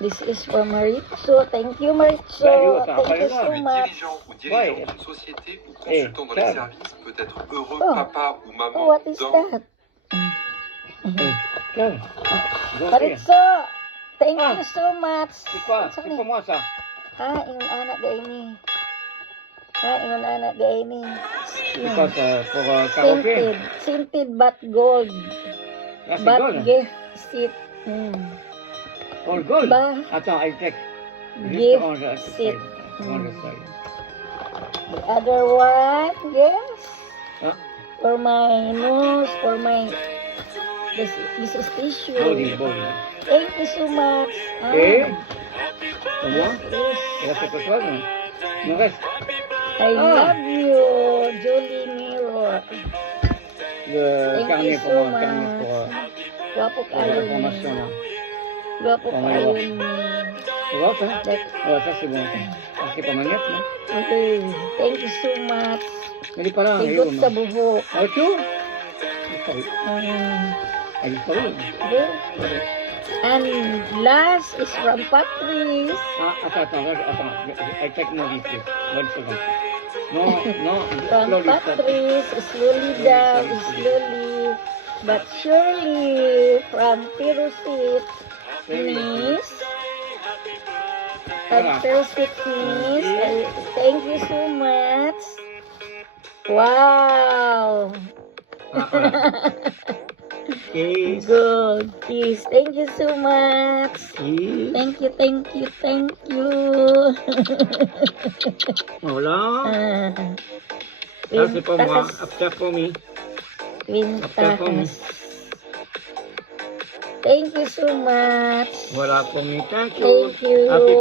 This is for Maritzo. Thank you, Maritzo. Thank you so much. Dirigeant ou dirigeant d'une société ou consultant dans les services peut être heureux Oh. papa ou maman What is dans... that? Tiens. Maritzo, thank you so much. C'est quoi? C'est pour moi ça. Ah, ingon anak ga ini. Ah, ingon anak ga ini. C'est quoi ça? Pour karaoké? Scented but gold. Ah, c'est But gold. gift set. Pour gold? Ba, Attends, I check. gift Juste set. range ça. The other one, yes. Ah. For my nose, for my... This is tissue. Body. Thank you so much. Et? Pour moi? Yes. Il reste quelque chose? Il me reste. I love you, Julie Mirror. Le Thank carnet you pour so moi, carnet much. Guwapo pour kayo l'information ni. là. Guwapo Pour kayo my ni. Tu vois ça? Like, Ouais, ça c'est bon. Ça c'est pas manette, non? okay. Thank you so much. Elle est pas là, elle est Sigot où, sa non? buhok. Ah, tu vois? Elle est pas où? Good. And last is from Patrice. Ah, attends. I check more this. 1 second. Non, From slowly start. Patrice, slowly down, slowly but surely. From Pirusit, Miss. And Pirusit, Miss. Thank you so much. Wow. Kiss. Good. Kiss. Thank you so much. Kiss. Thank you. Voilà. Ça c'est pour moi. After for me. Quintas. Thank you so much. Voilà pour me. Thank you. Thank you. Happy